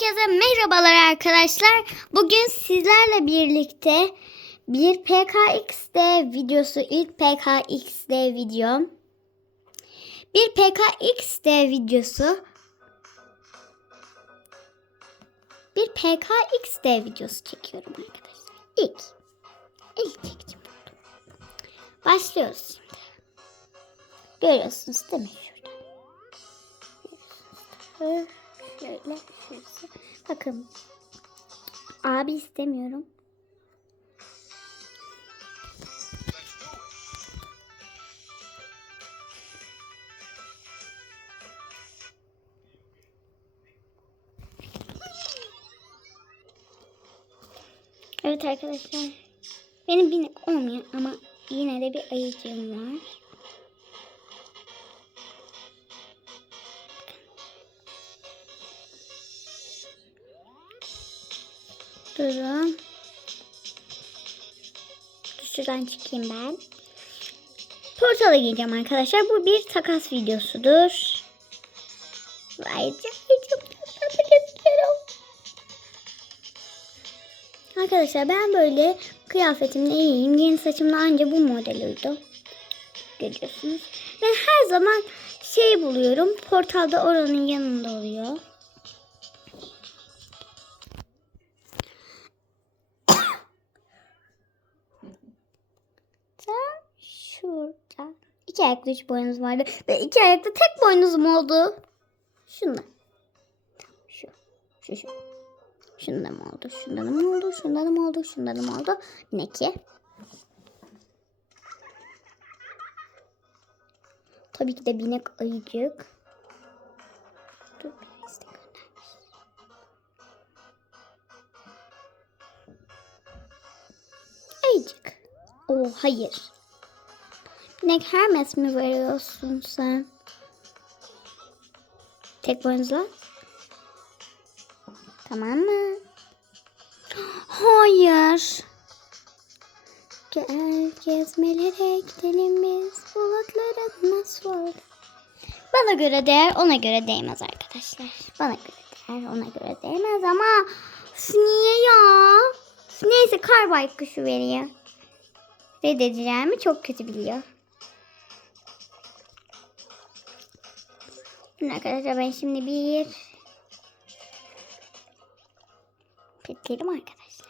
Herkese merhabalar arkadaşlar. Bugün sizlerle birlikte bir PKXD videosu, ilk PKXD videom. Bir PKXD videosu. Bir PKXD videosu çekiyorum arkadaşlar. İlk. İlk çekeceğim. Başlıyoruz şimdi. Görüyorsunuz değil mi şurada? Şöyle şurası. Bakın. Abi istemiyorum. Evet arkadaşlar. Benim binek olmuyor ama yine de bir ayıcığım var. Durun. Şuradan çıkayım ben. Portala gireceğim arkadaşlar. Bu bir takas videosudur. Vay. Arkadaşlar ben böyle kıyafetimle iyiyim. Yeni saçımla anca bu model uydu. Görüyorsunuz. Ben her zaman şey buluyorum. Portalda oranın yanında oluyor. Şurada. İki ayaklı üç boynuz vardı. Ve iki ayaklı tek boynuzum oldu. Şundan. Şu. Şu şu. Şundan mı oldu? Şundan mı oldu? Şundan mı oldu? Şundan mı oldu? Ne ki? Tabii ki de binek ayıcık. Dur bir istek. Ayıcık. Oo hayır. Binek Hermes mi veriyorsun sen? Tek boynuzla. Tamam mı? Hayır. Gel gezmelere gidelim biz bulutların nasıl Bana göre değer ona göre değmez arkadaşlar. Bana göre değer ona göre değmez ama üf, niye ya? Üf, Neyse kar baykuşu veriyor. Reddedeceğimi çok kötü biliyor. Şimdi arkadaşlar ben şimdi bir Petlerim arkadaşlar.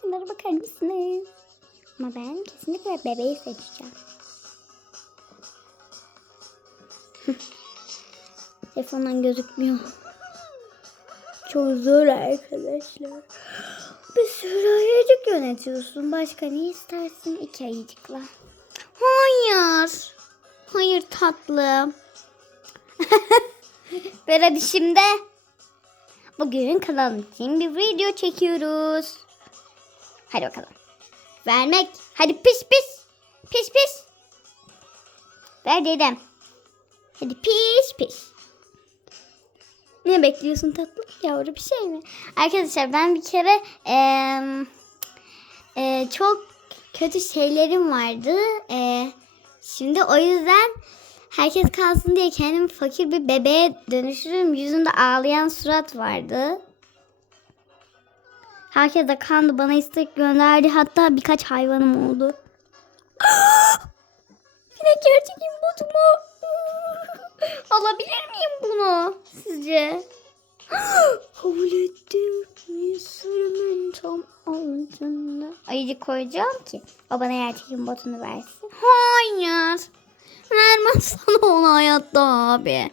Şunlara bakar mısınız? Ama ben kesinlikle bebeği seçeceğim. Telefondan gözükmüyor. Çok zor arkadaşlar. Bir sürü ayıcık yönetiyorsun. Başka ne istersin? İki ayıcıkla. Hayır. Hayır tatlım. Hadi şimdi. Bugün kanalım için bir video çekiyoruz. Hadi bakalım. Vermek. Hadi pis pis. Pis pis. Ver dedim. Hadi pis pis. Ne bekliyorsun tatlım? Yavru bir şey mi? Arkadaşlar ben bir kere eee, eee, çok kötü şeylerim vardı. Eee, şimdi o yüzden herkes kalsın diye kendimi fakir bir bebeğe dönüştürdüm. Yüzümde ağlayan surat vardı. Herkes de kandı bana istek gönderdi. Hatta birkaç hayvanım oldu. Yine gerçek imbotumu. Alabilir miyim bunu sizce? Kabul ettim. Mısırımın tam altında. Ayıcık koyacağım ki o bana gerçek imbotunu versin. Hayır. Vermez sana onu hayatta abi.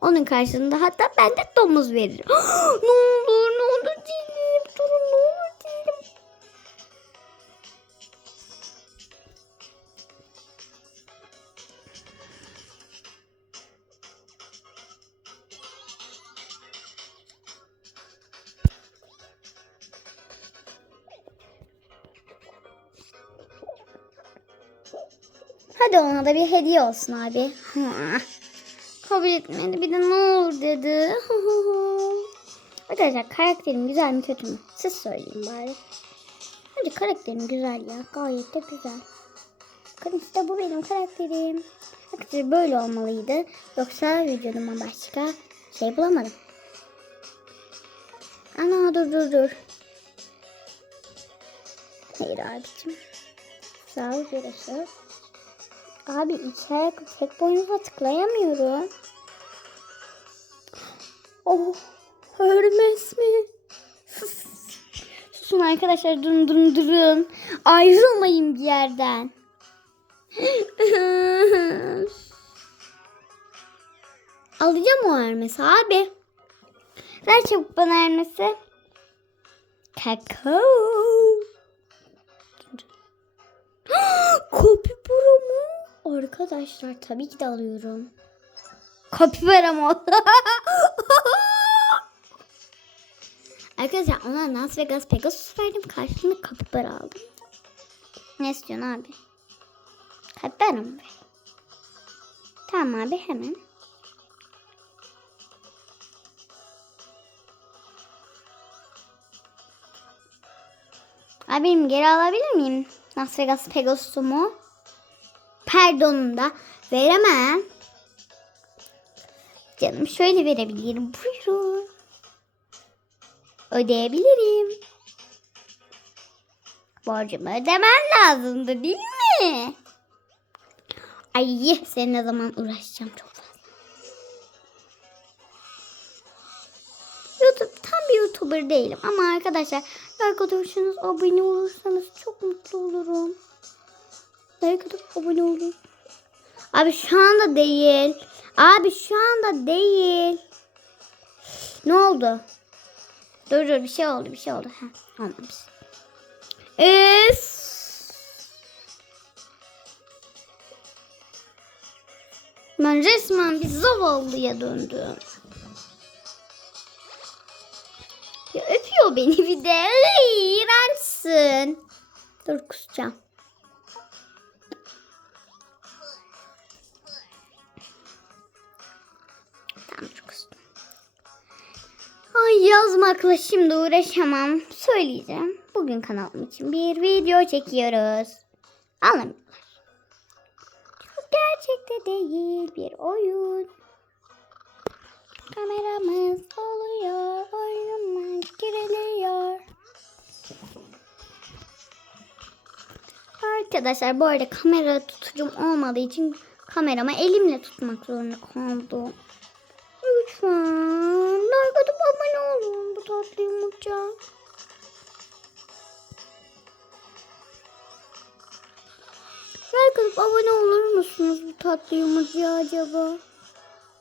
Onun karşılığında hatta ben de domuz veririm. ne olur ne olur değilim. Da bir hediye olsun abi. Kabul etmedi. Bir de ne olur dedi. Arkadaşlar karakterim güzel mi kötü mü? Siz söyleyin bari. Bence karakterim güzel ya. Gayet de güzel. Bakın işte bu benim karakterim. Arkadaşlar böyle olmalıydı. Yoksa videoma başka Şey bulamadım. Ana dur dur dur. Hayır abicim. Sağ ol görüşürüz. Abi iki ayak tek boynuza tıklayamıyorum. Oh, Hermes mi? Susun arkadaşlar durun durun durun. Ayrılmayın bir yerden. Alacağım o Hermes'i abi. Ver çabuk bana Hermes'i. Kakao. Arkadaşlar tabii ki de alıyorum. Kapibara mı? Arkadaşlar ona Las Vegas Pegasus verdim. Karşılığında kapibara aldım. Ne istiyorsun abi? Kapibara mı ver? Tamam abi hemen. Abim geri alabilir miyim? Las Vegas Pegasus'umu. Pardon da veremem. Canım şöyle verebilirim. Buyurun. Ödeyebilirim. Borcumu ödemem lazımdı değil mi? Ay senin ne zaman uğraşacağım çok fazla. YouTube tam bir YouTuber değilim ama arkadaşlar like atarsanız abone olursanız çok mutlu olurum. Like atıp abone olun. Abi şu anda değil. Abi şu anda değil. Ne oldu? Dur dur bir şey oldu bir şey oldu. Heh, olmamış. Üf. Ben resmen bir zavallıya döndüm. Ya öpüyor beni bir de. İğrençsin. Dur kusacağım. Yazmakla şimdi uğraşamam. Söyleyeceğim. Bugün kanalım için bir video çekiyoruz. Anlamıyorlar. Bu gerçekte değil bir oyun. Kameramız oluyor, oyunuma giriliyor. Arkadaşlar bu arada kamera tutucum olmadığı için kameramı elimle tutmak zorunda kaldım. Lütfen tatlı yumurca. Like atıp abone olur musunuz bu tatlı yumurcaya acaba?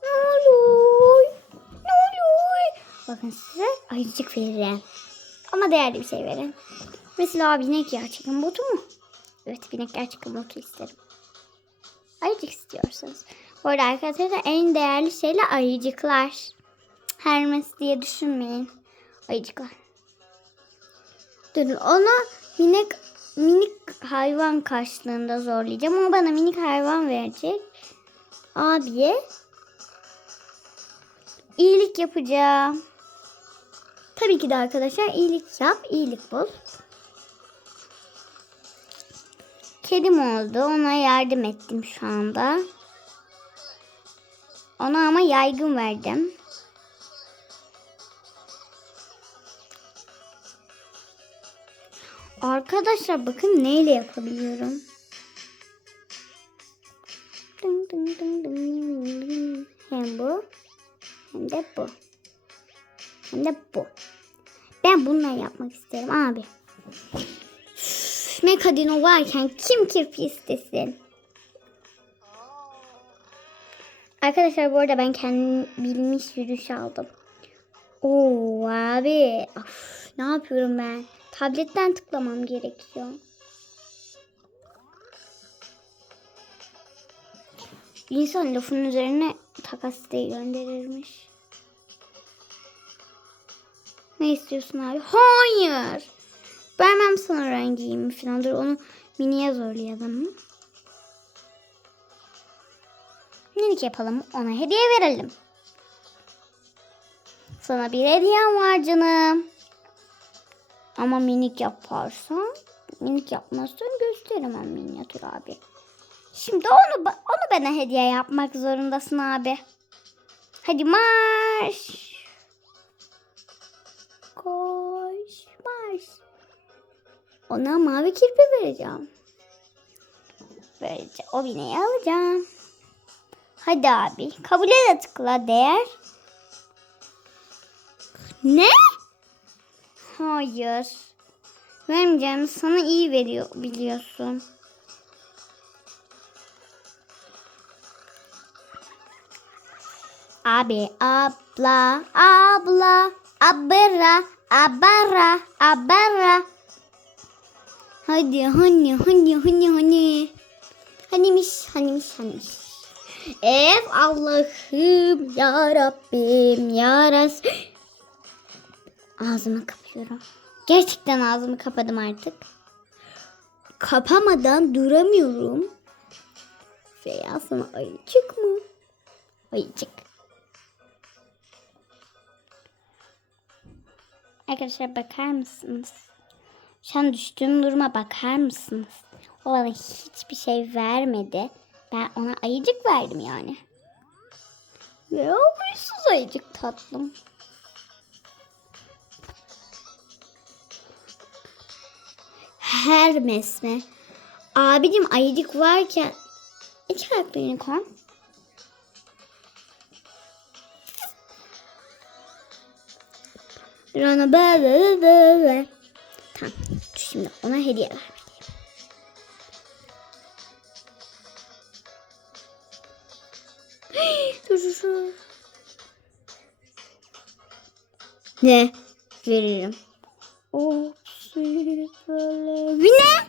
Ne olur? Ne olur? Bakın size ayıcık veririm. Ama değerli bir şey verin. Mesela binek gerçekten botu mu? Evet binek gerçekten botu isterim. Ayıcık istiyorsanız. Bu arada arkadaşlar en değerli şeyler ayıcıklar. Hermes diye düşünmeyin. Ayıcıklar. Durun ona minik minik hayvan karşılığında zorlayacağım. O bana minik hayvan verecek. Abiye iyilik yapacağım. Tabii ki de arkadaşlar iyilik yap, iyilik bul. Kedim oldu. Ona yardım ettim şu anda. Ona ama yaygın verdim. Arkadaşlar bakın neyle yapabiliyorum. Hem bu hem de bu. Hem de bu. Ben bununla yapmak isterim abi. Mekadino varken kim kirpi istesin? Arkadaşlar bu arada ben kendim bilmiş yürüyüş aldım. Oo abi. Of, ne yapıyorum ben? Tabletten tıklamam gerekiyor. İnsan lafın üzerine takas siteyi gönderirmiş. Ne istiyorsun abi? Hayır. Vermem sana rengiyimi falan. Dur onu miniye zorlayalım. Minik yapalım. Ona hediye verelim. Sana bir hediyem var canım. Ama minik yaparsan, minik yapmazsan gösteremem minyatür abi. Şimdi onu onu bana hediye yapmak zorundasın abi. Hadi marş. Koş marş. Ona mavi kirpi vereceğim. Böylece o bineği alacağım. Hadi abi. Kabule de tıkla değer. Ne? Hayır. Vermeyeceğim. Sana iyi veriyor biliyorsun. Abi, abla, abla, abara, abara, abara. Hadi, hani, hani, hani, hani. Hanimiş, hanimiş, hanimiş. Ev Allah'ım, ya Rabbim, ya Res... Ağzımı kapıyorum. Gerçekten ağzımı kapadım artık. Kapamadan duramıyorum. Veya sana ayıcık mı? Ayıcık. Arkadaşlar bakar mısınız? Şu an düştüğüm duruma bakar mısınız? O bana hiçbir şey vermedi. Ben ona ayıcık verdim yani. Ya huysuz ayıcık tatlım. Her mesme. Abicim ayıcık varken İki ayaklı unicorn. Bir ona böyle böyle. Tamam. Şimdi ona hediye ver. Ne? Veririm. Oh, böyle. Ne?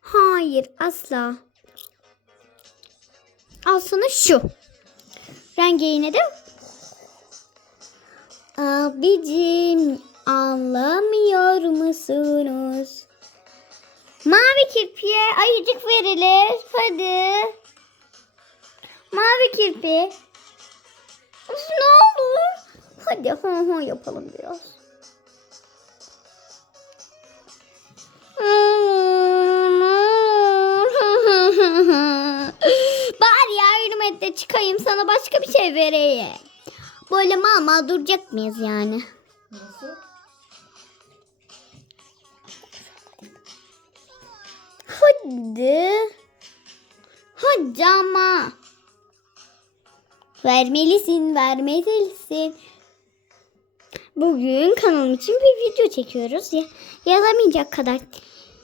Hayır asla. Al sana şu. Rengi yine de. Abicim anlamıyor musunuz? Mavi kirpiye ayıcık verilir. Hadi. Mavi kirpi. Ne olur? Hadi hı hı yapalım biraz. Başka bir şey vereyim. Böyle mal duracak mıyız yani? Nasıl? Hadi. Hadi ama. Vermelisin, vermelisin. Bugün kanalım için bir video çekiyoruz. Ya, yazamayacak kadar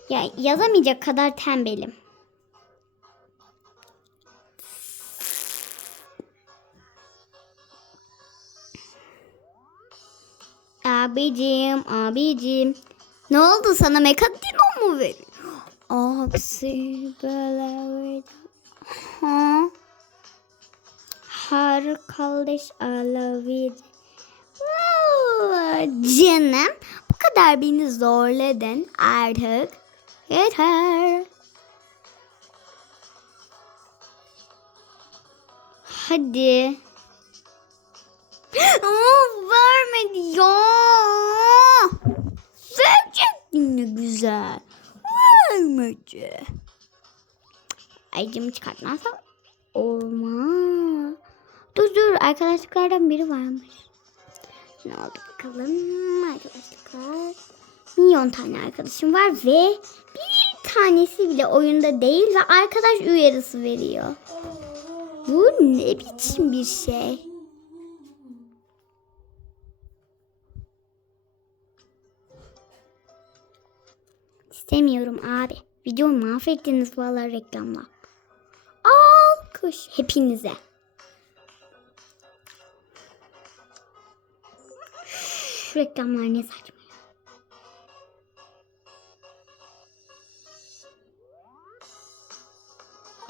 ya yazamayacak kadar tembelim. Abicim, abicim. Ne oldu sana Mekadino mu veriyor? Abisi böyle Ha? Her kardeş alavid. Canım bu kadar beni zorladın artık. Yeter. Hadi. Of vermedi ya. Ne güzel. Vermedi. Ayıcımı çıkartmazsam olmaz. Dur dur arkadaşlıklardan biri varmış. Ne oldu bakalım arkadaşlıklar. Milyon tane arkadaşım var ve bir tanesi bile oyunda değil ve arkadaş uyarısı veriyor. Bu ne biçim bir şey? İstemiyorum abi. Videomu mahvettiniz vallahi reklamla. Alkış hepinize. Şu reklamlar ne saçma.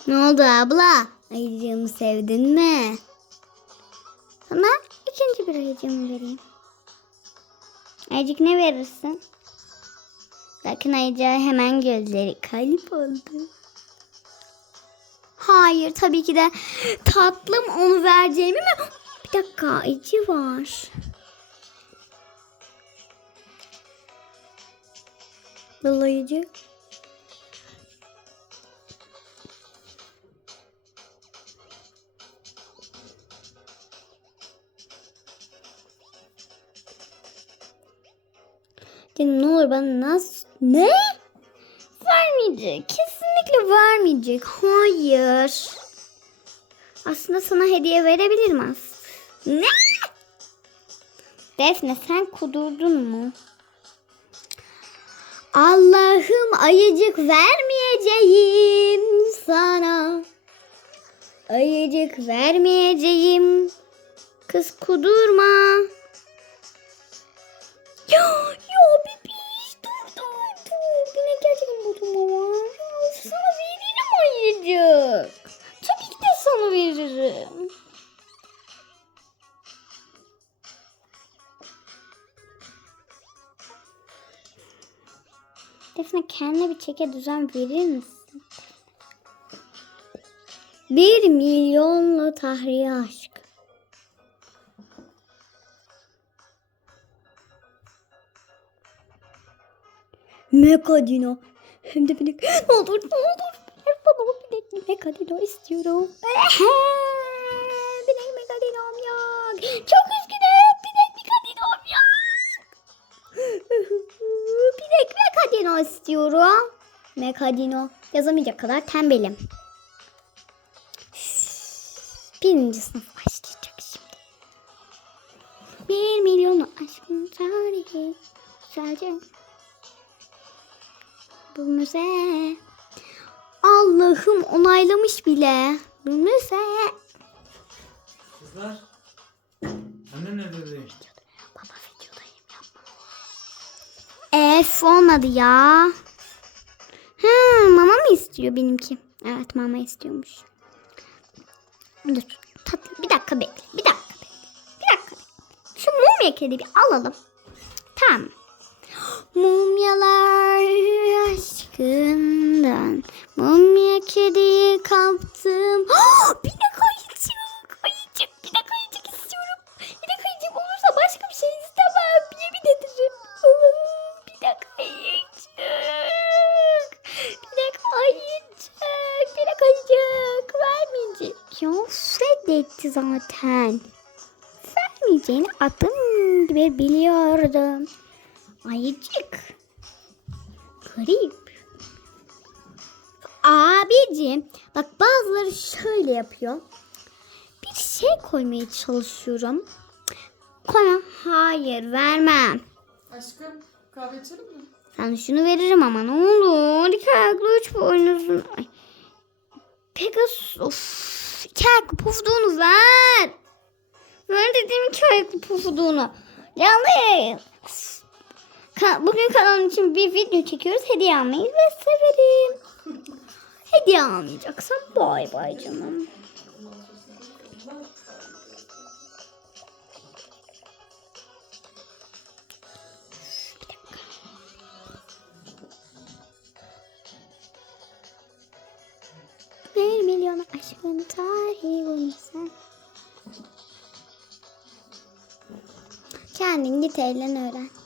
Ne oldu abla? Ayıcığımı sevdin mi? Sana ikinci bir ayıcığımı vereyim. Ayıcık ne verirsin? Bakın Ayca hemen gözleri kayıp oldu. Hayır tabii ki de tatlım onu vereceğimi mi? Bir dakika Ayca var. Dolayıcı. Yani ne olur bana nasıl ne? Vermeyecek. Kesinlikle vermeyecek. Hayır. Aslında sana hediye verebilirim aslında. Ne? Defne sen kudurdun mu? Allah'ım ayıcık vermeyeceğim sana. Ayıcık vermeyeceğim. Kız kudurma. Ya ayıcık. Tabii ki de sana veririm. Defne kendine bir çeke düzen verir misin? Bir milyonlu tahriye aşk. Mekadino. Hem de de ne olur ne olur. Mekadino istiyorum. bir de Mekadinom yok. Çok üzgünüm. Bir de Mekadinom yok. bir de Mekadino istiyorum. Mekadino. Yazamayacak kadar tembelim. Birinci sınıf başlayacak şimdi. Bir milyonu aşkın tarihi. Sadece bu müze. Allah'ım onaylamış bile. Müze. Kızlar. Anne ne dedi? Baba videodayım yapma. Ef olmadı ya. Hı, mama mı istiyor benimki? Evet mama istiyormuş. Dur tatlı bir dakika bekle. Bir dakika bekle. Bir dakika bekle. Şu mumya kedi bir alalım. Tamam. Mumyalar aşkından Mumya kediyi kaptım. bir dakika ayıcık. Ayıcık. Bir dakika ayıcık istiyorum. Bir dakika ayıcık olursa başka bir şey istemem. Yemin ederim. Bir dakika ayıcık. Bir dakika ayıcık. Bir dakika ayıcık. Vermeyecek. Ya reddetti zaten. Vermeyeceğini adım gibi biliyordum. Ayıcık. Garip. Abicim bak bazıları şöyle yapıyor. Bir şey koymaya çalışıyorum. Koyma. Hayır vermem. Aşkım kahve içelim mi? Sen şunu veririm ama ne olur. İki ayaklı üç boynuzun. Ay. Pegasus. Of. İki ayaklı pufuduğunu ver. Ver dedim iki ayaklı pufuduğunu. Canlı Ka- Bugün kanalım için bir video çekiyoruz. Hediye almayı ve severim. Hediye almayacaksan bay bay canım. Bir milyon aşkın tarihi bunu sen. Kendin git eğlen öğren.